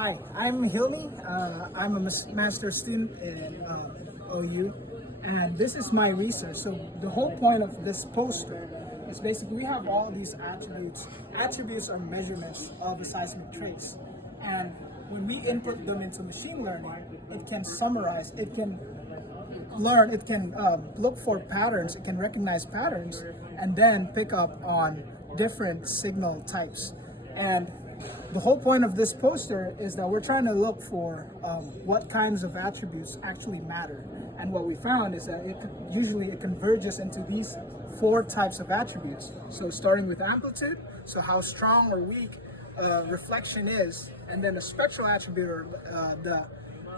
Hi, I'm Hilmi. I'm a master's student in OU, and this is my research. So the whole point of this poster is basically we have all these attributes. Attributes are measurements of a seismic trace, and when we input them into machine learning, it can summarize, it can learn, it can look for patterns, it can recognize patterns, and then pick up on different signal types. And the whole point of this poster is that we're trying to look for what kinds of attributes actually matter. And what we found is that it converges into these 4 types of attributes. So starting with amplitude, so how strong or weak reflection is, and then a spectral attribute, or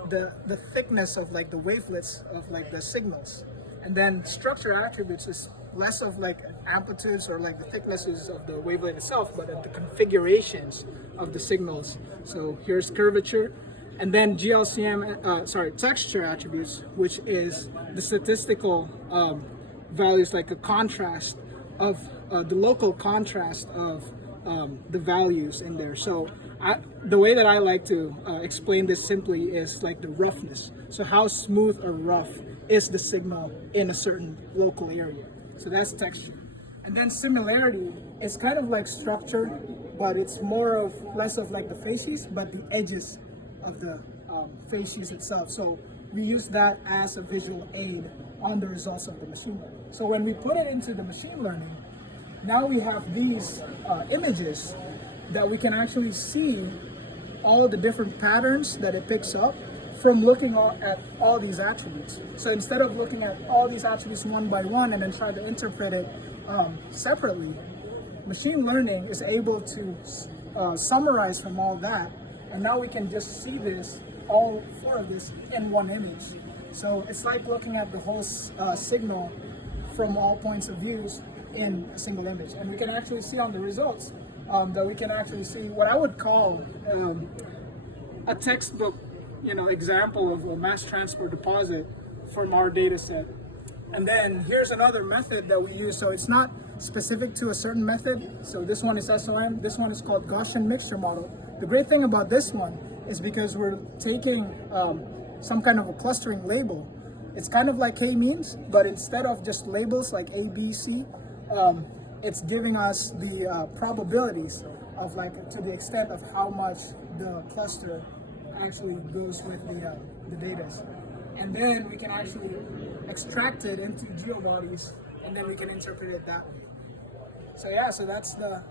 the thickness of like the wavelets of like the signals. And then structure attributes is less of like amplitudes or like the thicknesses of the wavelet itself, but the configurations of the signals. So here's curvature, and then texture attributes, which is the statistical values, like a contrast of the local contrast of the values in there. So the way that I like to explain this simply is like the roughness. So how smooth or rough is the signal in a certain local area. So that's texture. And then similarity is kind of like structure, but it's less of like the facies, but the edges of the facies itself. So we use that as a visual aid on the results of the machine learning. So when we put it into the machine learning, now we have these images that we can actually see all the different patterns that it picks up from looking at all these attributes. So instead of looking at all these attributes one by one and then try to interpret it separately, machine learning is able to summarize from all that, and now we can just see this, all 4 of this in one image. So it's like looking at the whole signal from all points of views in a single image. And we can actually see on the results that we can actually see what I would call a textbook example of a mass transport deposit from our data set. And then here's another method that we use. So it's not specific to a certain method. So this one is SOM, this one is called Gaussian mixture model. The great thing about this one is because we're taking some kind of a clustering label. It's kind of like k-means, but instead of just labels like A, B, C, it's giving us the probabilities of like to the extent of how much the cluster actually goes with the data. And then we can actually extract it into geobodies, and then we can interpret it that way. So yeah, so that's the